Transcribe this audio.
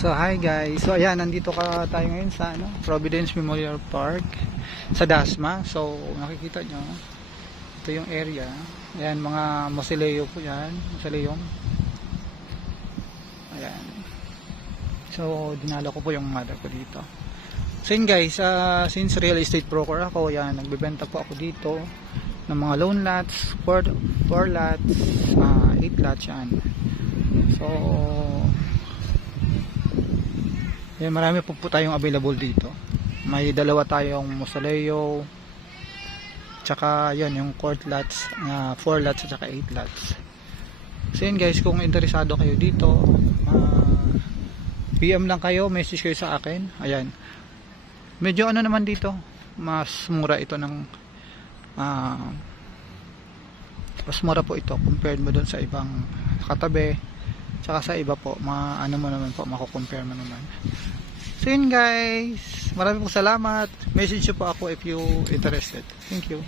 So hi guys, so ayan, nandito tayo ngayon sa Providence Memorial Park sa Dasma. So nakikita nyo, ito yung area. Ayan, mga mausoleo po yan, mausoleum. Ayan. So dinala ko po yung mother ko dito. So yun guys, since real estate broker ako, yan, nagbebenta po ako dito ng mga loan lots, 4 lots, 8 lots yan. So yan, marami po tayong available dito. May dalawa tayong mausoleo, tsaka yan yung court lots, 4 lots at tsaka 8 lots. So yun guys, kung interesado kayo dito, PM lang kayo, message kayo sa akin. Ayan, medyo ano naman dito, mas mura ito ng mas mura po ito compared mo dun sa ibang katabi, tsaka sa iba po, ano mo naman po, mako-compare mo naman. So yun guys, maraming po salamat. Message nyo po ako if you interested. Thank you.